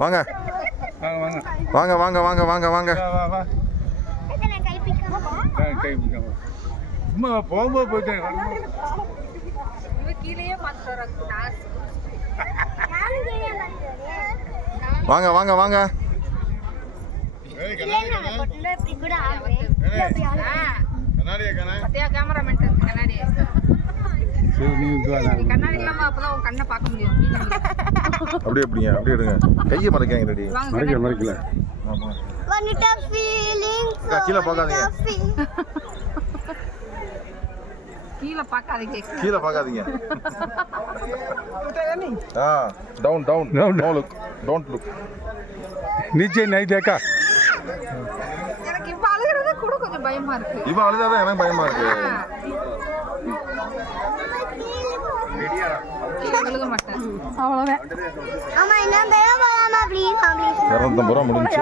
வாங்க வாங்க வாங்க வாங்க வாங்க வாங்க. சும்மா போகும்போது போயிட்டேன். வாங்க வாங்க வாங்க. அப்படியே அப்படிங்க அப்படியே எடுங்க. கையை மறைக்காங்க ரெடி. மறைக்கல கீழே பார்க்காதீங்க. கீழே பார்க்காதீங்க. Down down no look don't look. நீச்சே நை தேக்கா. எனக்கு இப்ப அழுகிறது கூட கொஞ்சம் பயமா இருக்கு. இப்ப அழுதாதான் எனக்கு பயமா இருக்கு. விழுக மாட்டேன் அவ்வளவுதான். ஆமா, இன்னும் 250 ரூபா முடிஞ்சு.